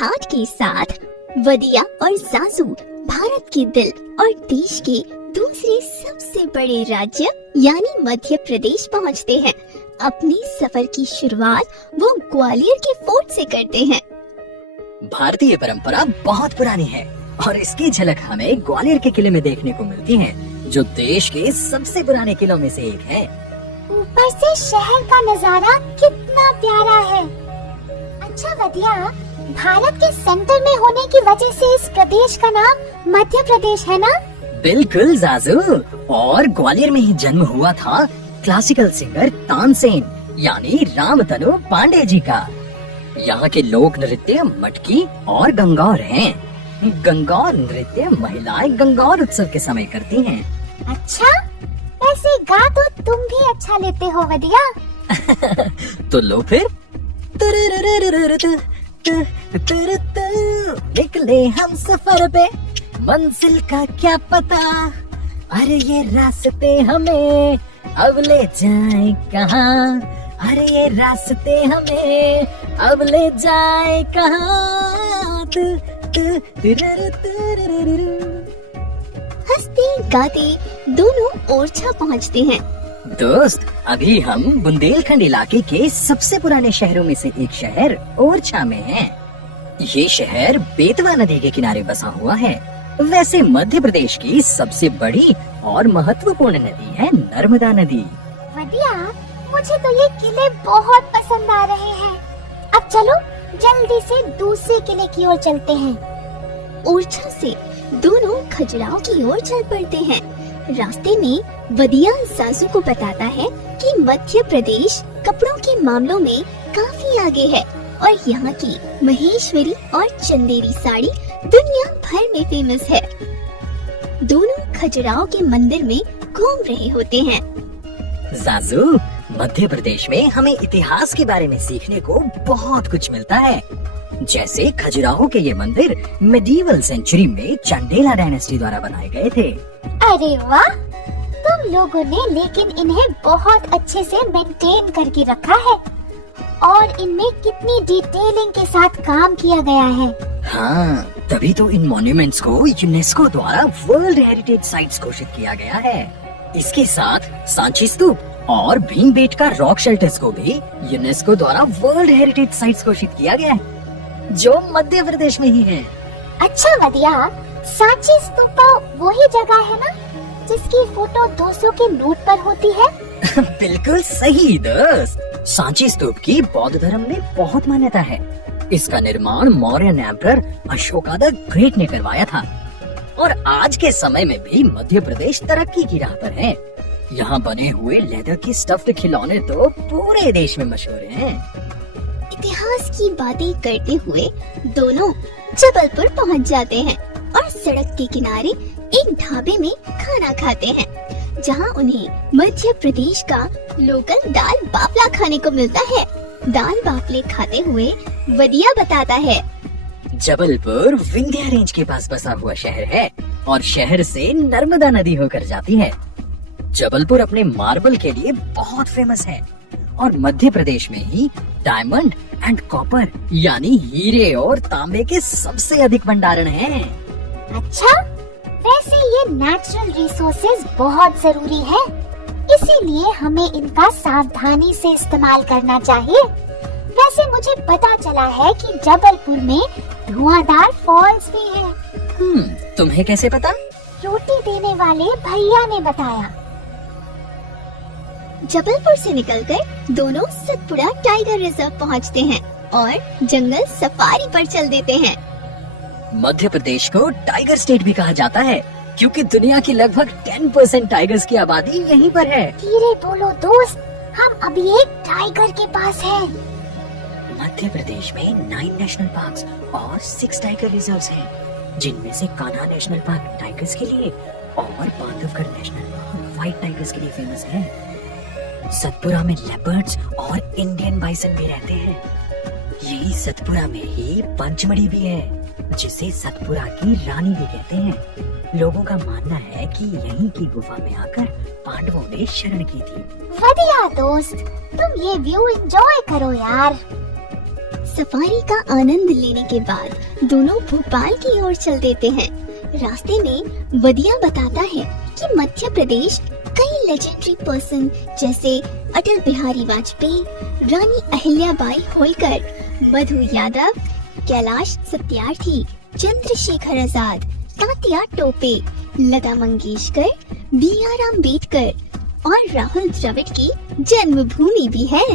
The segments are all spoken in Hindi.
ठाठ के साथ वदिया और जाजू भारत के दिल और देश के दूसरे सबसे बड़े राज्य यानी मध्य प्रदेश पहुंचते हैं। अपनी सफर की शुरुआत वो ग्वालियर के फोर्ट से करते हैं। भारतीय परंपरा बहुत पुरानी है और इसकी झलक हमें ग्वालियर के किले में देखने को मिलती है, जो देश के सबसे पुराने किलों में से एक है। ऊपर से शहर का नजारा कितना प्यारा है। अच्छा वदिया, भारत के सेंटर में होने की वजह से इस प्रदेश का नाम मध्य प्रदेश है ना? बिल्कुल जाजू, और ग्वालियर में ही जन्म हुआ था क्लासिकल सिंगर तानसेन यानी रामतनु पांडे जी का। यहाँ के लोक नृत्य मटकी और गंगौर हैं। गंगौर नृत्य महिलाएं गंगौर उत्सव के समय करती हैं। अच्छा, वैसे गा तो तुम भी अच्छा लेते हो वदिया। तो लो फिर। निकले हम सफर पे, मंजिल का क्या पता, अरे ये रास्ते हमें अब ले जाए कहाँ, अरे ये रास्ते हमें अब ले जाए कहाँ। हंसते गाते दोनों ओरछा पहुंचते हैं। दोस्त, अभी हम बुंदेलखंड इलाके के सबसे पुराने शहरों में से एक शहर ओरछा में हैं। ये शहर बेतवा नदी के किनारे बसा हुआ है। वैसे मध्य प्रदेश की सबसे बड़ी और महत्वपूर्ण नदी है नर्मदा नदी। वदिया, मुझे तो ये किले बहुत पसंद आ रहे हैं। अब चलो जल्दी से दूसरे किले की ओर चलते हैं। ओरछा से दोनों खजुराहो की ओर चल पड़ते हैं। रास्ते में वदिया जाजू को बताता है कि मध्य प्रदेश कपड़ों के मामलों में काफी आगे है और यहाँ की महेश्वरी और चंदेरी साड़ी दुनिया भर में फेमस है। दोनों खजुराहो के मंदिर में घूम रहे होते हैं। जाजू, मध्य प्रदेश में हमें इतिहास के बारे में सीखने को बहुत कुछ मिलता है। जैसे खजुराहो के ये मंदिर मेडिवल सेंचुरी में चंदेला डायनेस्टी द्वारा बनाए गए थे। अरे वाह, तुम लोगों ने लेकिन इन्हें बहुत अच्छे से मेंटेन करके रखा है और इनमें कितनी डिटेलिंग के साथ काम किया गया है। हाँ, तभी तो इन मॉन्यूमेंट्स को यूनेस्को द्वारा वर्ल्ड हेरिटेज साइट्स घोषित किया गया है। इसके साथ सांची स्तूप और भीमबेटका रॉक शेल्टर्स को भी यूनेस्को द्वारा वर्ल्ड हेरिटेज साइट्स घोषित किया गया है, जो मध्य प्रदेश में ही है। अच्छा वदिया, सांची स्तूपा वही जगह है ना जिसकी फोटो 200 के नोट पर होती है? बिल्कुल सही दोस्त। सांची स्तूप की बौद्ध धर्म में बहुत मान्यता है। इसका निर्माण Mauryan emperor Ashoka the great ने करवाया था और आज के समय में भी मध्य प्रदेश तरक्की की राह पर है। यहाँ बने हुए लेदर के स्टफ्ड खिलौने तो पूरे देश में मशहूर हैं। इतिहास की बातें करते हुए दोनों जबलपुर पहुंच जाते हैं और सड़क के किनारे एक ढाबे में खाना खाते हैं, जहां उन्हें मध्य प्रदेश का लोकल दाल बाफला खाने को मिलता है। दाल बाफले खाते हुए वदिया बताता है, जबलपुर विंध्या रेंज के पास बसा हुआ शहर है और शहर से नर्मदा नदी होकर जाती है। जबलपुर अपने मार्बल के लिए बहुत फेमस है और मध्य प्रदेश में ही डायमंड एंड कॉपर यानी हीरे और तांबे के सबसे अधिक भंडारण हैं। अच्छा, वैसे ये नेचुरल रिसोर्सेज बहुत जरूरी है, इसीलिए हमें इनका सावधानी से इस्तेमाल करना चाहिए। वैसे मुझे पता चला है कि जबलपुर में धुआंधार फॉल्स भी हैं। तुम्हें कैसे पता? रोटी देने वाले भैया ने बताया। जबलपुर से निकलकर दोनों सतपुड़ा टाइगर रिजर्व पहुंचते हैं और जंगल सफारी पर चल देते हैं। मध्य प्रदेश को टाइगर स्टेट भी कहा जाता है क्योंकि दुनिया की लगभग 10% टाइगर्स की आबादी यहीं पर है। धीरे बोलो दोस्त, हम अभी एक टाइगर के पास हैं। मध्य प्रदेश में 9 नेशनल पार्क्स और 6 टाइगर रिजर्व्स हैं, जिनमें से कान्हा नेशनल पार्क टाइगर्स के लिए और Bandhavgarh national park white tigers के लिए फेमस है। सतपुरा में लेपर्ड्स और इंडियन बाइसन भी रहते हैं। यही सतपुरा में ही पंचमढ़ी भी है, जिसे सतपुरा की रानी भी कहते हैं। लोगों का मानना है कि यहीं की गुफा में आकर पांडवों ने शरण की थी। वदिया दोस्त, तुम ये व्यू एंजॉय करो यार। सफारी का आनंद लेने के बाद दोनों भोपाल की ओर चल देते हैं। रास्ते में वदिया बताता है कि मध्य प्रदेश कई लेजेंडरी पर्सन जैसे अटल बिहारी वाजपेयी, रानी अहिल्याबाई होलकर, मधु यादव, कैलाश सत्यार्थी, चंद्रशेखर आजाद, तात्या टोपे, लता मंगेशकर, B.R. अम्बेडकर और राहुल द्रविड़ की जन्मभूमि भी है।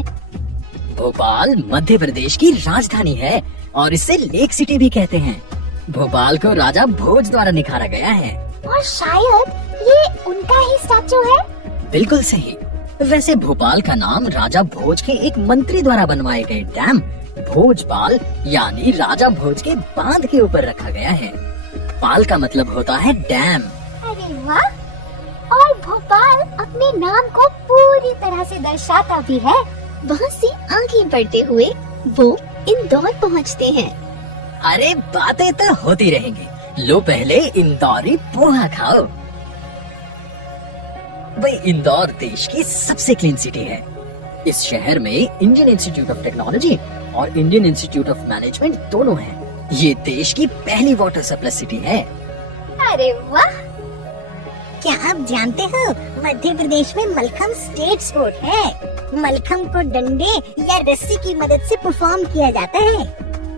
भोपाल मध्य प्रदेश की राजधानी है और इसे लेक सिटी भी कहते हैं। भोपाल को राजा भोज द्वारा निखारा गया है। और शायद ये उनका ही स्टैचू है। बिल्कुल सही। वैसे भोपाल का नाम राजा भोज के एक मंत्री द्वारा बनवाए गए डैम भोजपाल यानी राजा भोज के बांध के ऊपर रखा गया है। पाल का मतलब होता है डैम। अरे वाह! और भोपाल अपने नाम को पूरी तरह से दर्शाता भी है। वहाँ से आगे बढ़ते हुए वो इंदौर पहुँचते हैं। अरे बातें तो होती रहेंगी, लो पहले इंदौरी पोहा खाओ। भाई इंदौर देश की सबसे क्लीन सिटी है। इस शहर में इंडियन इंस्टीट्यूट ऑफ टेक्नोलॉजी और इंडियन इंस्टीट्यूट ऑफ मैनेजमेंट दोनों हैं। ये देश की पहली वाटर सरप्लस सिटी है। अरे वाह! क्या आप जानते हो मध्य प्रदेश में मलखम स्टेट स्पोर्ट है। मलखम को डंडे या रस्सी की मदद से परफॉर्म किया जाता है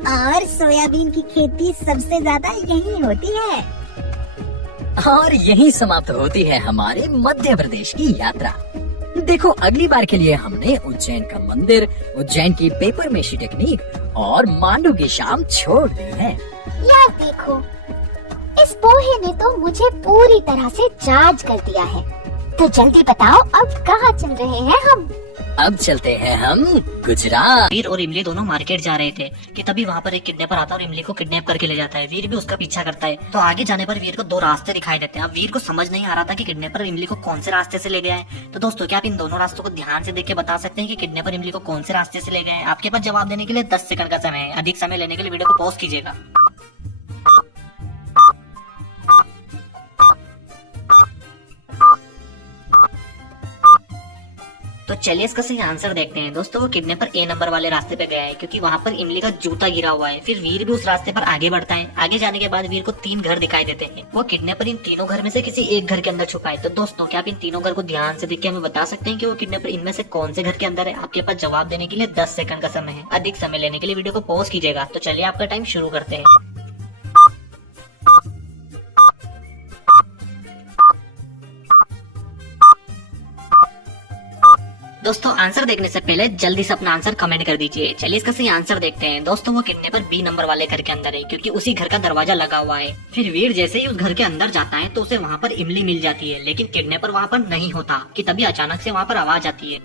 और सोयाबीन की खेती सबसे ज्यादा यहीं होती है। और यहीं समाप्त होती है हमारे मध्य प्रदेश की यात्रा। देखो अगली बार के लिए हमने उज्जैन का मंदिर, उज्जैन की पेपर मेशी टेक्निक और मांडू की शाम छोड़ दी है। यार देखो, इस पोहे ने तो मुझे पूरी तरह से चार्ज कर दिया है। तो जल्दी बताओ अब कहाँ चल रहे हैं हम? अब चलते हैं हम गुजरात। वीर और इमली दोनों मार्केट जा रहे थे कि तभी वहाँ पर एक किडनैपर आता है और इमली को किडनैप करके ले जाता है। वीर भी उसका पीछा करता है। तो आगे जाने पर वीर को दो रास्ते दिखाई देते हैं। अब वीर को समझ नहीं आ रहा था कि किडनैपर इमली को कौन से रास्ते से ले गया है। तो दोस्तों क्या आप इन दोनों रास्तों को ध्यान से देख के बता सकते हैं कि किडनैपर इमली को कौन से रास्ते से ले गए हैं? आपके पास जवाब देने के लिए 10 सेकंड का समय है। अधिक समय लेने के लिए वीडियो को पॉज कीजिएगा। तो चलिए इसका सही आंसर देखते हैं। दोस्तों वो किडनैपर ए नंबर वाले रास्ते पे गया है क्योंकि वहाँ पर इमली का जूता गिरा हुआ है। फिर वीर भी उस रास्ते पर आगे बढ़ता है। आगे जाने के बाद वीर को 3 घर दिखाई देते हैं। वो किडनैपर इन तीनों घर में से किसी एक घर के अंदर छुपा है। तो दोस्तों क्या आप इन तीनों घर को ध्यान से देख के हमें बता सकते हैं कि वो किडनैपर इनमें से कौन से घर के अंदर है? आपके पास जवाब देने के लिए 10 सेकंड का समय है। अधिक समय लेने के लिए वीडियो को पॉज कीजिएगा। तो चलिए आपका टाइम शुरू करते हैं। दोस्तों आंसर देखने से पहले जल्दी से अपना आंसर कमेंट कर दीजिए। चलिए इसका सही आंसर देखते हैं। दोस्तों वो किडनैपर बी नंबर वाले घर के अंदर है क्योंकि उसी घर का दरवाजा लगा हुआ है। फिर वीर जैसे ही उस घर के अंदर जाता है तो उसे वहाँ पर इमली मिल जाती है, लेकिन किडनैपर वहाँ पर नहीं होता कि तभी अचानक से वहाँ पर आवाज आती है।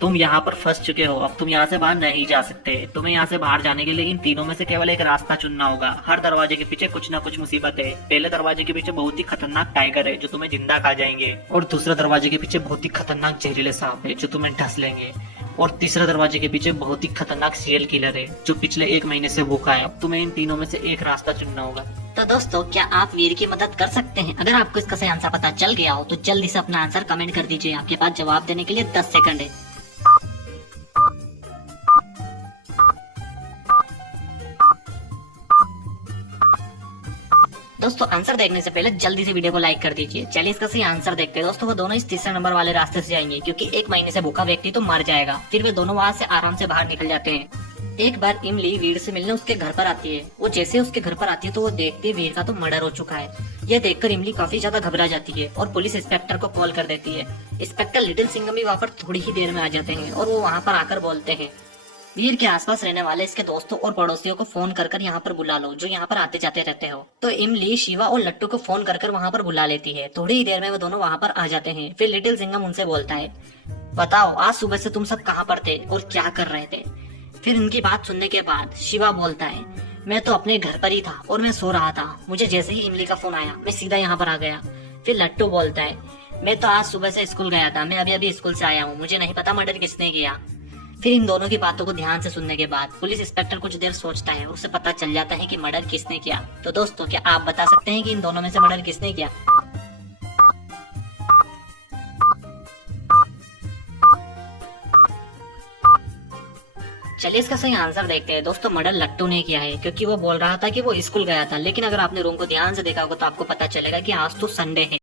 तुम यहाँ पर फंस चुके हो। अब तुम यहाँ से बाहर नहीं जा सकते। तुम्हें यहाँ से बाहर जाने के लिए इन तीनों में से केवल एक रास्ता चुनना होगा। हर दरवाजे के पीछे कुछ ना कुछ मुसीबत है। पहले दरवाजे के पीछे बहुत ही खतरनाक टाइगर है जो तुम्हें जिंदा खा जाएंगे, और दूसरे दरवाजे के पीछे बहुत ही खतरनाक जहरीले सांप है जो तुम्हें ढस लेंगे, और तीसरे दरवाजे के पीछे बहुत ही खतरनाक सीरियल किलर है जो पिछले 1 महीने से भूखा है। अब तुम्हें इन तीनों में से एक रास्ता चुनना होगा। तो दोस्तों क्या आप वीर की मदद कर सकते हैं? अगर आपको इसका सही आंसर पता चल गया हो तो जल्दी से अपना आंसर कमेंट कर दीजिए। आपके पास जवाब देने के लिए 10 सेकंड है। दोस्तों आंसर देखने से पहले जल्दी से वीडियो को लाइक कर दीजिए। चलिए इसका सही आंसर देखते हैं। दोस्तों वो दोनों इस तीसरे नंबर वाले रास्ते से जाएंगे क्योंकि 1 महीने से भूखा व्यक्ति तो मर जाएगा। फिर वे दोनों वहाँ से आराम से बाहर निकल जाते हैं। एक बार इमली वीर से मिलने उसके घर पर आती है। वो जैसे उसके घर पर आती है तो वो देखती है वीर का तो मर्डर हो चुका है। यह देखकर इमली काफी ज्यादा घबरा जाती है और पुलिस इंस्पेक्टर को कॉल कर देती है। इंस्पेक्टर लिटिल सिंघम भी वहाँ पर थोड़ी ही देर में आ जाते हैं और वो वहाँ पर आकर बोलते हैं, वीर के आसपास रहने वाले इसके दोस्तों और पड़ोसियों को फोन कर यहाँ पर बुला लो जो यहाँ पर आते जाते रहते हो। तो इमली शिवा और लट्टू को फोन कर वहाँ पर बुला लेती है। थोड़ी ही देर में वो दोनों वहाँ पर आ जाते हैं। फिर लिटिल सिंघम उनसे बोलता है, बताओ आज सुबह से तुम सब कहाँ पर थे और क्या कर रहे थे? फिर उनकी बात सुनने के बाद शिवा बोलता है, मैं तो अपने घर पर ही था और मैं सो रहा था। मुझे जैसे ही इमली का फोन आया मैं सीधा यहाँ पर आ गया। फिर लट्टू बोलता है, मैं तो आज सुबह से स्कूल गया था। मैं अभी स्कूल से आया हूँ। मुझे नहीं पता मर्डर किसने किया। फिर इन दोनों की बातों को ध्यान से सुनने के बाद पुलिस इंस्पेक्टर कुछ देर सोचता है। उसे पता चल जाता है कि मर्डर किसने किया। तो दोस्तों क्या आप बता सकते हैं कि इन दोनों में से मर्डर किसने किया? चलिए इसका सही आंसर देखते हैं दोस्तों। मर्डर लट्टू ने किया है क्योंकि वो बोल रहा था कि वो स्कूल गया था, लेकिन अगर आपने रूम को ध्यान से देखा होगा तो आपको पता चलेगा कि आज तो संडे है।